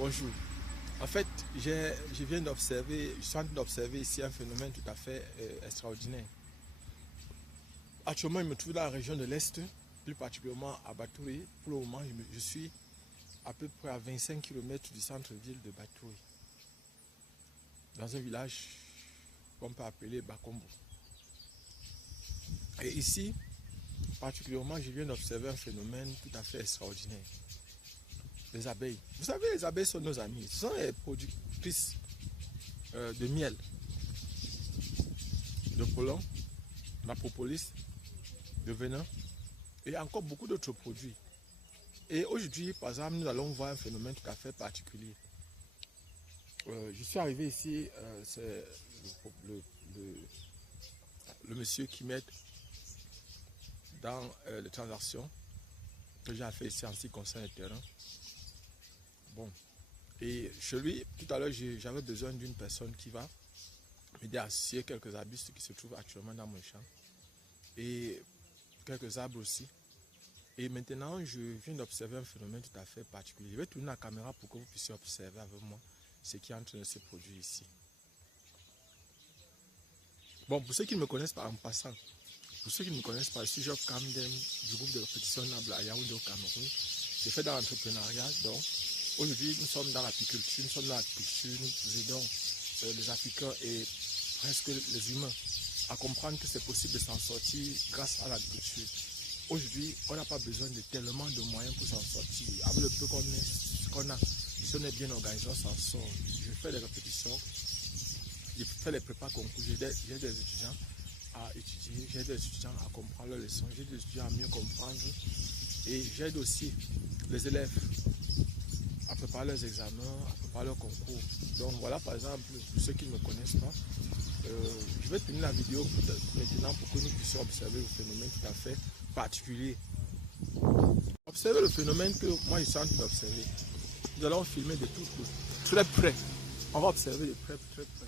Bonjour. En fait, je viens d'observer, je suis en train d'observer ici un phénomène tout à fait extraordinaire. Actuellement, je me trouve dans la région de l'Est, plus particulièrement à Batouri. Pour le moment, je suis à peu près à 25 km du centre-ville de Batouri, dans un village qu'on peut appeler Bakombo. Et ici, particulièrement, je viens d'observer un phénomène tout à fait extraordinaire. Les abeilles. Vous savez, les abeilles sont nos amis. Ce sont les productrices de miel, de pollen, de la propolis, de venin et encore beaucoup d'autres produits. Et aujourd'hui, par exemple, nous allons voir un phénomène tout à fait particulier. Je suis arrivé ici, c'est le monsieur qui m'aide dans les transactions que j'ai fait ici en ce qui concerne le terrain. Bon, et chez lui, tout à l'heure, j'avais besoin d'une personne qui va m'aider à scier quelques arbustes qui se trouvent actuellement dans mon champ et quelques arbres aussi. Et maintenant, je viens d'observer un phénomène tout à fait particulier. Je vais tourner la caméra pour que vous puissiez observer avec moi ce qui est en train de se produire ici. Bon, pour ceux qui ne me connaissent pas en passant, pour ceux qui ne me connaissent pas, je suis Job Kamden du groupe de répétition Nable à Yaoundé au Cameroun. J'ai fait dans l'entrepreneuriat, donc aujourd'hui nous sommes dans l'apiculture, nous sommes dans l'agriculture, nous aidons les Africains et presque les humains à comprendre que c'est possible de s'en sortir grâce à l'agriculture. Aujourd'hui, on n'a pas besoin de tellement de moyens pour s'en sortir. Avec le peu qu'on a, si on est bien organisé, on s'en sort. Je fais des répétitions, je fais les prépas concours, j'ai des étudiants à étudier, j'ai des étudiants à comprendre leurs leçons, j'ai des étudiants à mieux comprendre et j'aide aussi les élèves à préparer leurs examens, à préparer leurs concours. Donc voilà par exemple, pour ceux qui ne me connaissent pas, je vais tenir la vidéo maintenant pour que nous puissions observer le phénomène tout à fait particulier. Observez le phénomène que moi je suis en train d'observer. Nous allons filmer de tout très près. On va observer de près, très près.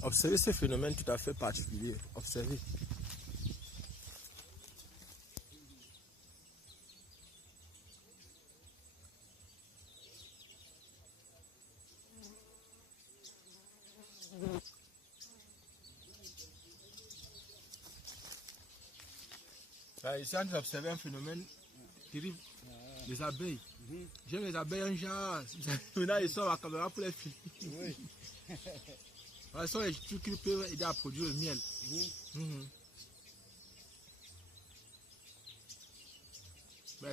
Observez ce phénomène tout à fait particulier. Observez. Là, ici, on va observer un phénomène terrible. Les abeilles. J'aime les abeilles en genre. Maintenant, ils sont à la caméra pour les filmer. Oui. Ce sont les trucs qui peuvent aider à produire le miel.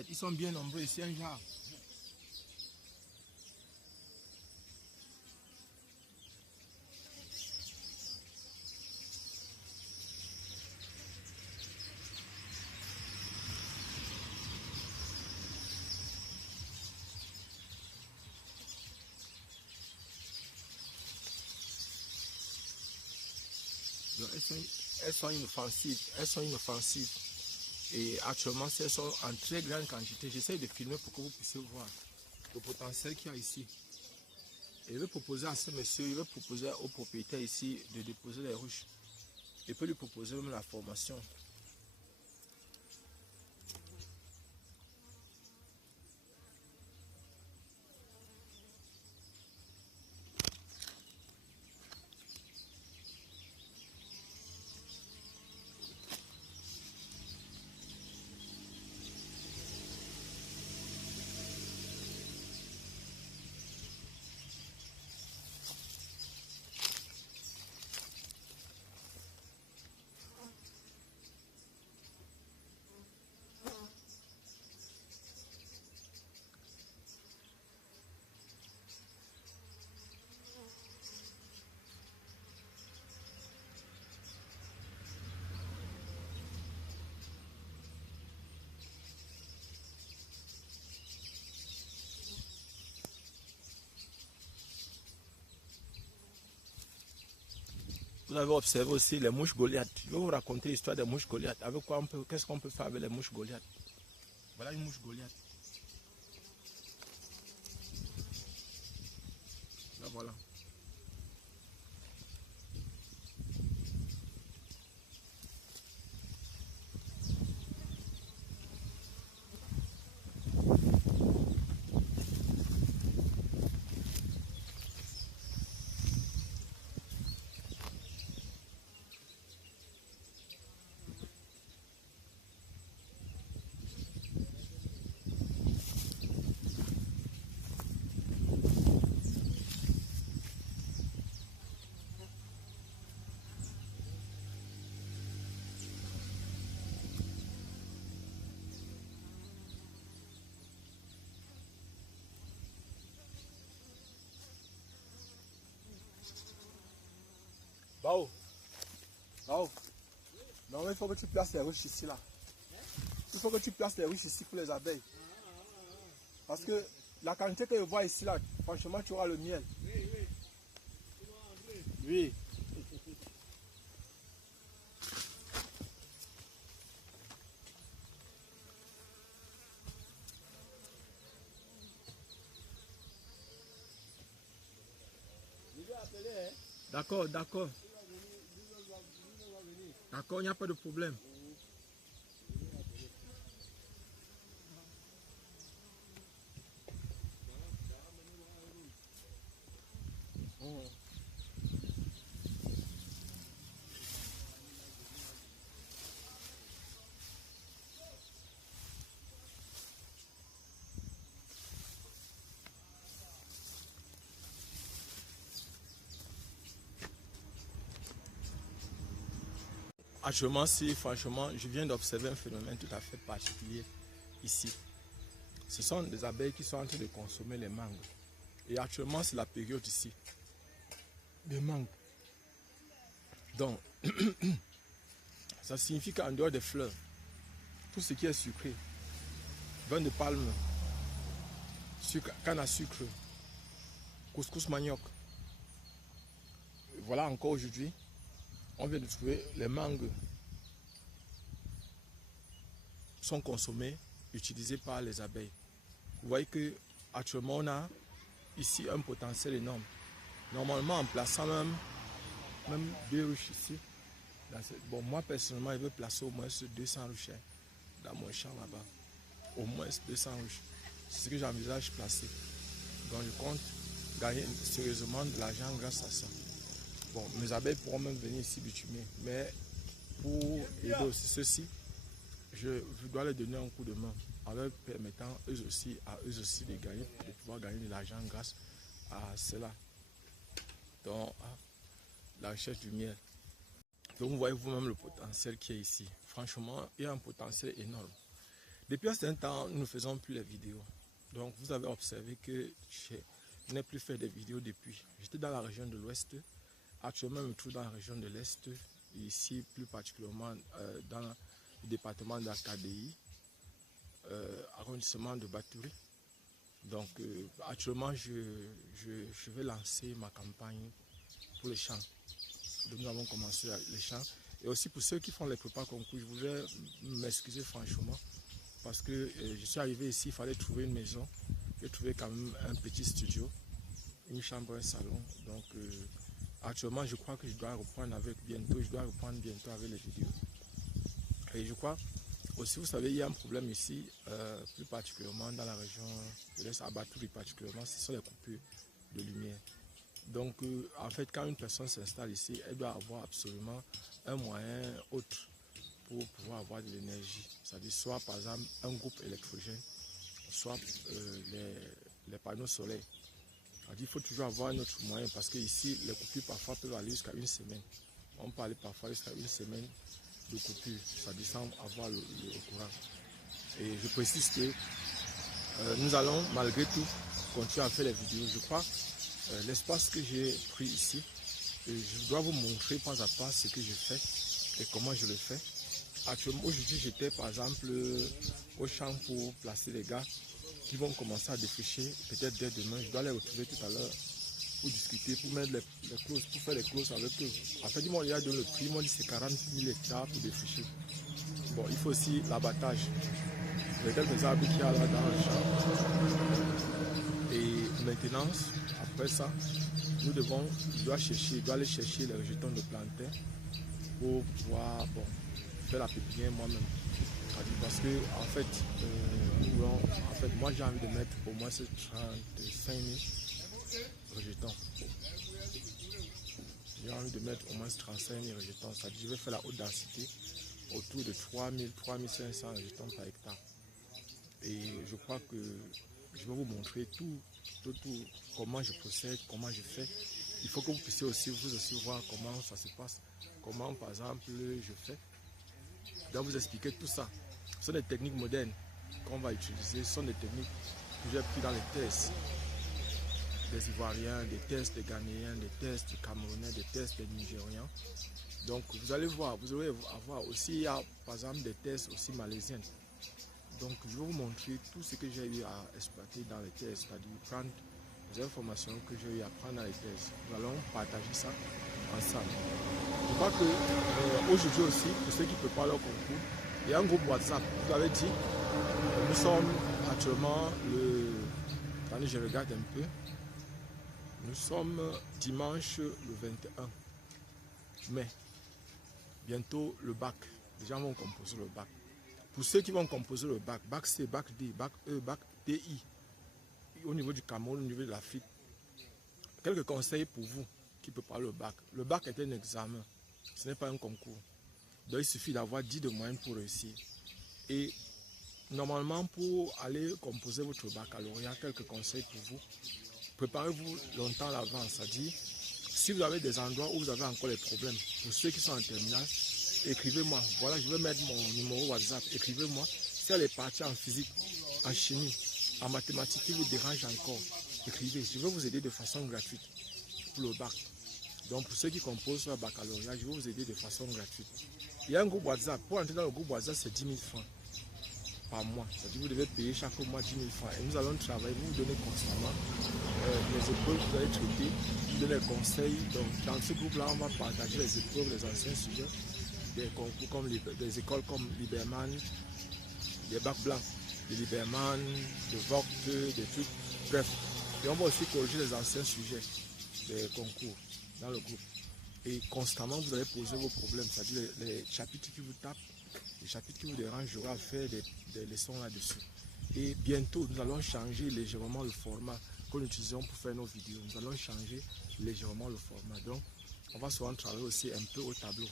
Ils sont bien nombreux ici en genre. Donc, elles sont inoffensives. Elles sont inoffensives. Et actuellement, elles sont en très grande quantité. J'essaie de filmer pour que vous puissiez voir le potentiel qu'il y a ici. Et je vais proposer à ce monsieur, je vais proposer au propriétaire ici de déposer les ruches. Je peux lui proposer même la formation. Vous avez observé aussi les mouches Goliath. Je vais vous raconter l'histoire des mouches Goliath. Avec quoi on peut, qu'est-ce qu'on peut faire avec les mouches Goliath? Voilà une mouche Goliath. Là voilà. Bao. Bao. Non, il faut que tu places les ruches ici là. Il faut que tu places les ruches ici pour les abeilles. Parce que la quantité que je vois ici là, franchement, tu auras le miel. Oui. D'accord, d'accord. D'accord, il n'y a pas de problème. Actuellement, si franchement, je viens d'observer un phénomène tout à fait particulier ici. Ce sont des abeilles qui sont en train de consommer les mangues. Et actuellement, c'est la période ici des mangues. Donc, ça signifie qu'en dehors des fleurs, tout ce qui est sucré, vin de palme, sucre, canne à sucre, couscous manioc. Voilà encore aujourd'hui, on vient de trouver les mangues sont consommées, utilisées par les abeilles. Vous voyez que actuellement on a ici un potentiel énorme. Normalement en plaçant même 2 ruches ici. Bon, moi personnellement, je veux placer au moins 200 ruches dans mon champ là-bas. Au moins 200 ruches. C'est ce que j'envisage de placer. Donc je compte gagner sérieusement de l'argent grâce à ça. Bon, mes abeilles pourront même venir ici bitumer. Mais pour aider aussi ceux-ci, je dois leur donner un coup de main en leur permettant à eux aussi de gagner, de pouvoir gagner de l'argent grâce à cela. Donc, la recherche du miel. Donc vous voyez vous-même le potentiel qui est ici. Franchement, il y a un potentiel énorme. Depuis un certain temps, nous ne faisons plus les vidéos. Donc vous avez observé que je n'ai plus fait des vidéos depuis. J'étais dans la région de l'Ouest. Actuellement, je me trouve dans la région de l'Est. Ici, plus particulièrement dans le département d'Acadéi, arrondissement de Baturi. Donc actuellement, je vais lancer ma campagne pour les champs. Donc nous avons commencé les champs. Et aussi pour ceux qui font les prépas concours, je voudrais m'excuser franchement parce que je suis arrivé ici, il fallait trouver une maison. J'ai trouvé quand même un petit studio, une chambre, un salon. Donc actuellement, je crois que je dois reprendre bientôt avec les vidéos. Et je crois aussi, vous savez, il y a un problème ici, plus particulièrement dans la région de l'Est, à Baturi particulièrement, ce sont les coupures de lumière. Donc, en fait, quand une personne s'installe ici, elle doit avoir absolument un moyen autre pour pouvoir avoir de l'énergie. C'est-à-dire soit, par exemple, un groupe électrogène, soit les panneaux solaires. Il faut toujours avoir un autre moyen parce que ici, les coupures parfois peuvent aller jusqu'à une semaine. On peut aller parfois jusqu'à une semaine de coupure, c'est-à-dire sans avoir le courant. Et je précise que nous allons malgré tout continuer à faire les vidéos. Je crois l'espace que j'ai pris ici, je dois vous montrer pas à pas ce que je fais et comment je le fais. Actuellement, aujourd'hui, j'étais par exemple au champ pour placer les gars qui vont commencer à défricher peut-être dès demain. Je dois les retrouver tout à l'heure pour discuter, pour mettre les clauses, pour faire les clauses avec eux. En fait, ils m'ont déjà donné le prix, ils m'ont dit c'est 40 000 hectares pour défricher. Bon, il faut aussi l'abattage. Il y a quelques arbres qu'il y a là dans le champ. Et maintenance, après ça, je dois aller chercher les rejetons de plantain pour pouvoir faire la pépinière moi-même. Parce que moi j'ai envie de mettre au moins 35 000 rejetons. J'ai envie de mettre au moins 35 000 rejetons. C'est-à-dire je vais faire la haute densité autour de 3 000, 3 500 rejetons par hectare. Et je crois que je vais vous montrer tout comment je procède, comment je fais. Il faut que vous puissiez aussi voir comment ça se passe, comment par exemple je fais. Je dois vous expliquer tout ça. Ce sont des techniques modernes qu'on va utiliser, ce sont des techniques que j'ai prises dans les tests des Ivoiriens, des tests des Ghanéens, des tests des Camerounais, des tests des Nigériens. Donc vous allez voir, vous allez avoir aussi, il y a par exemple des tests aussi malaisiens. Donc je vais vous montrer tout ce que j'ai eu à exploiter dans les tests, c'est-à-dire prendre les informations que j'ai eu à prendre dans les tests. Nous allons partager ça ensemble. Je crois que aujourd'hui aussi, pour ceux qui préparent leur concours, il y a un groupe WhatsApp. Vous avez dit, nous sommes actuellement attendez, je regarde un peu. Nous sommes dimanche le 21 mai. Bientôt le bac. Les gens vont composer le bac. Pour ceux qui vont composer le bac, bac C, bac D, bac E, bac DI, au niveau du Cameroun, au niveau de l'Afrique, quelques conseils pour vous qui préparez le bac. Le bac est un examen, ce n'est pas un concours. Donc il suffit d'avoir 10 de moyenne pour réussir. Et normalement, pour aller composer votre baccalauréat, quelques conseils pour vous. Préparez-vous longtemps à l'avance, c'est-à-dire, si vous avez des endroits où vous avez encore des problèmes, pour ceux qui sont en terminale, écrivez-moi. Voilà, je vais mettre mon numéro WhatsApp. Écrivez-moi. Si elle est partie en physique, en chimie, en mathématiques qui vous dérange encore, écrivez. Je vais vous aider de façon gratuite pour le bac. Donc, pour ceux qui composent le baccalauréat, je vais vous aider de façon gratuite. Il y a un groupe WhatsApp. Pour entrer dans le groupe WhatsApp, c'est 10 000 francs par mois. C'est-à-dire que vous devez payer chaque mois 10 000 francs. Et nous allons travailler, vous donner constamment les épreuves que vous allez traiter, vous donner les conseils. Donc, dans ce groupe-là, on va partager les épreuves, les anciens sujets, des concours comme des écoles comme Liberman, des bacs blancs, de Liberman, de Vogt, des trucs, bref. Et on va aussi corriger les anciens sujets des concours dans le groupe. Et constamment, vous allez poser vos problèmes, c'est-à-dire les chapitres qui vous tapent, les chapitres qui vous dérangent, j'aurai à faire des leçons là-dessus. Et bientôt, nous allons changer légèrement le format que nous utilisons pour faire nos vidéos. Nous allons changer légèrement le format. Donc, on va souvent travailler aussi un peu au tableau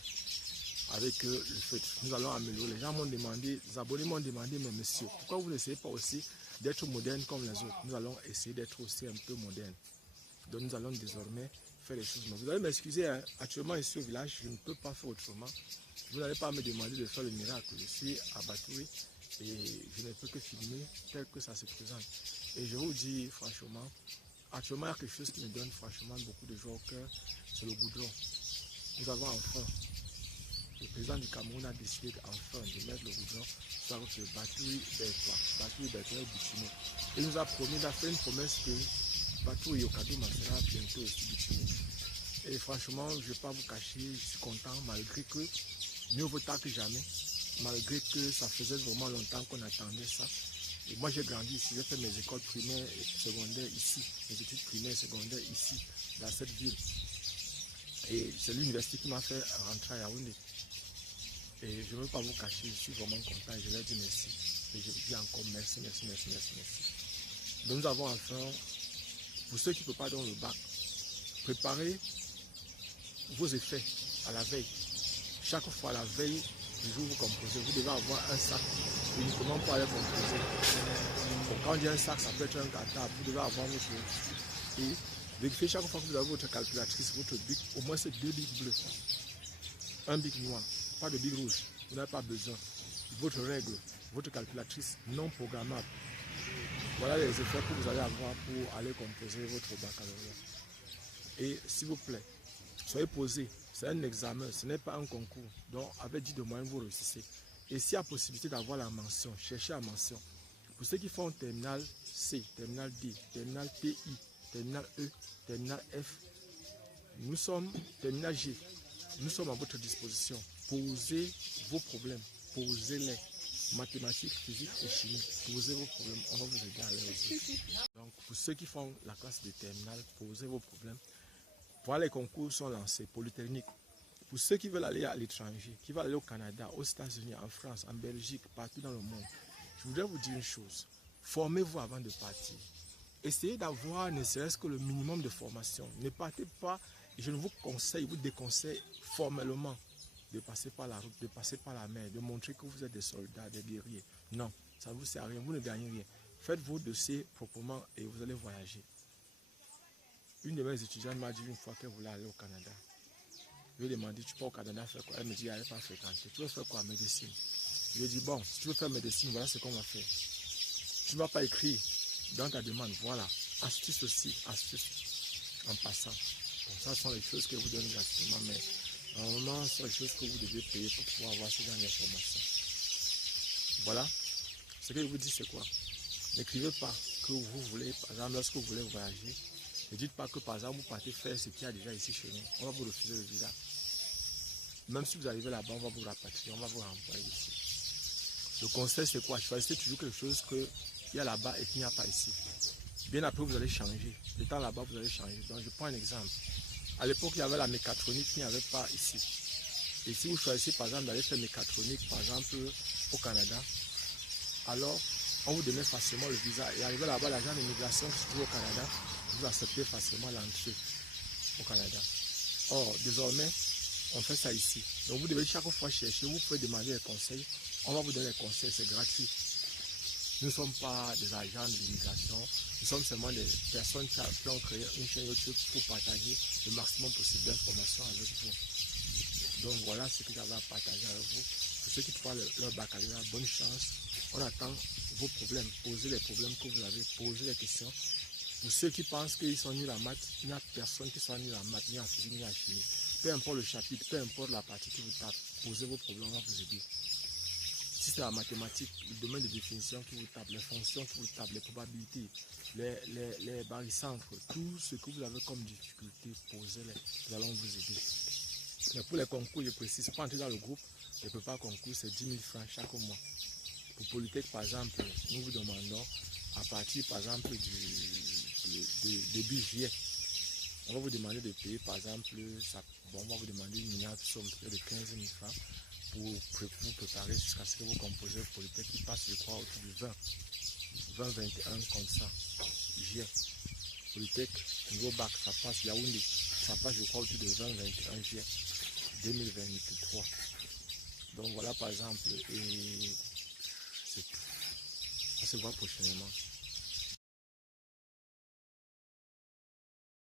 avec le feutre. Nous allons améliorer. Les gens m'ont demandé, les abonnés m'ont demandé, mais monsieur, pourquoi vous n'essayez pas aussi d'être moderne comme les autres? Nous allons essayer d'être aussi un peu moderne. Donc, nous allons désormais faire les choses. Mais vous allez m'excuser, hein, actuellement ici au village, je ne peux pas faire autrement. Vous n'allez pas me demander de faire le miracle. Je suis à Batouri et je ne peux que filmer tel que ça se présente. Et je vous dis franchement, actuellement il y a quelque chose qui me donne franchement beaucoup de joie au cœur, c'est le goudron. Nous avons enfin, le président du Cameroun a décidé enfin de mettre le goudron sur le Batouri Bertois, Batouri Bertois bituminé. Il nous a promis, il a fait une promesse que Batouri Yokadouma sera bientôt aussi bituminé. Et franchement, je ne vais pas vous cacher, je suis content malgré que mieux vaut tard que jamais, malgré que ça faisait vraiment longtemps qu'on attendait ça. Et moi j'ai grandi ici, j'ai fait mes écoles primaires et secondaires ici, mes études primaires et secondaires ici, dans cette ville. Et c'est l'université qui m'a fait rentrer à Yaoundé. Et je ne veux pas vous cacher, je suis vraiment content et je leur dis merci. Et je vous dis encore merci, merci, merci, merci, merci. Donc nous avons enfin, pour ceux qui ne peuvent pas dans le bac, préparez vos effets à la veille. Chaque fois à la veille du jour où vous composez, vous devez avoir un sac uniquement pour aller composer. Bon, quand on dit un sac, ça peut être un cartable. Vous devez avoir votre... Et vérifiez chaque fois que vous avez votre calculatrice, votre bic, au moins c'est 2 bics bleus. Un bic noir, pas de bic rouge. Vous n'avez pas besoin. Votre règle, votre calculatrice non programmable. Voilà les effets que vous allez avoir pour aller composer votre baccalauréat. Et s'il vous plaît, soyez posés. C'est un examen, ce n'est pas un concours. Donc, avec 10 de moyenne, vous réussissez. Et s'il y a possibilité d'avoir la mention, cherchez la mention. Pour ceux qui font terminal C, terminal D, terminal TI, terminal E, terminal F, nous sommes terminal G. Nous sommes à votre disposition. Posez vos problèmes, posez-les. Mathématiques, physique et chimie, posez vos problèmes, on va vous aider à les résoudre. Donc, pour ceux qui font la classe de terminale, posez vos problèmes. Voilà, les concours sont lancés, Polytechnique. Pour ceux qui veulent aller à l'étranger, qui veulent aller au Canada, aux États-Unis, en France, en Belgique, partout dans le monde, je voudrais vous dire une chose. Formez-vous avant de partir. Essayez d'avoir ne serait-ce que le minimum de formation. Ne partez pas, je ne vous conseille, vous déconseille formellement de passer par la route, de passer par la mer, de montrer que vous êtes des soldats, des guerriers. Non, ça ne vous sert à rien, vous ne gagnez rien. Faites vos dossiers proprement et vous allez voyager. Une de mes étudiantes m'a dit une fois qu'elle voulait aller au Canada. Je lui ai demandé, tu pars au Canada faire quoi? Elle me dit, elle n'est pas fréquentée. Tu veux faire quoi? Médecine. Je lui ai dit, bon, si tu veux faire médecine, voilà ce qu'on va faire. Tu ne vas pas écrire dans ta demande, voilà. Astuce aussi, astuce en passant. Bon, ça sont les choses que vous donnez gratuitement, mais normalement, ce sont les choses que vous devez payer pour pouvoir avoir ce genre d'informations. Voilà. Ce que je vous dis, c'est quoi? N'écrivez pas que vous voulez, par exemple, lorsque vous voulez voyager, ne dites pas que par exemple, vous partez faire ce qu'il y a déjà ici chez nous. On va vous refuser le visa. Même si vous arrivez là-bas, on va vous rapatrier, on va vous renvoyer ici. Le conseil, c'est quoi? Choisissez toujours quelque chose qu'il y a là-bas et qu'il n'y a pas ici. Bien après, vous allez changer. Étant là-bas, vous allez changer. Donc, je prends un exemple. À l'époque, il y avait la mécatronique qu'il n'y avait pas ici. Et si vous choisissez, par exemple, d'aller faire mécatronique, par exemple, au Canada, alors, on vous donne facilement le visa. Et arrivé là-bas, l'agent d'immigration qui se trouve au Canada, vous acceptez facilement l'entrée au Canada. Or, désormais, on fait ça ici. Donc, vous devez chaque fois chercher, vous pouvez demander des conseils. On va vous donner des conseils, c'est gratuit. Nous ne sommes pas des agents d'immigration, nous sommes seulement des personnes qui ont créé une chaîne YouTube pour partager le maximum possible d'informations avec vous. Donc voilà ce que j'avais à partager avec vous. Pour ceux qui font leur baccalauréat, bonne chance. On attend vos problèmes, posez les problèmes que vous avez, posez les questions. Pour ceux qui pensent qu'ils sont nuls en maths, il n'y a personne qui soit nul en maths, ni en physique, ni en chimie. Peu importe le chapitre, peu importe la partie qui vous tape, posez vos problèmes, on va vous aider. Si c'est la mathématique, le domaine de définition qui vous tape, les fonctions qui vous tapent, les probabilités, les barycentres, tout ce que vous avez comme difficulté, posez-les, nous allons vous aider. Mais pour les concours, je précise, pas entrer dans le groupe, les prépa concours, c'est 10 000 francs chaque mois. Pour Polytech, par exemple, nous vous demandons, à partir, par exemple, du début juillet, on va vous demander de payer, par exemple, on va vous demander une minable somme de 15 000 francs pour vous préparer jusqu'à ce que vous composez le Polytech qui passe, je crois, autour du 20-21 comme ça, juillet. Polytech, niveau bac, ça passe, Yaoundé, ça passe, je crois, autour de 20-21 juillet 2023. Donc voilà, par exemple, et c'est tout. On se voit prochainement.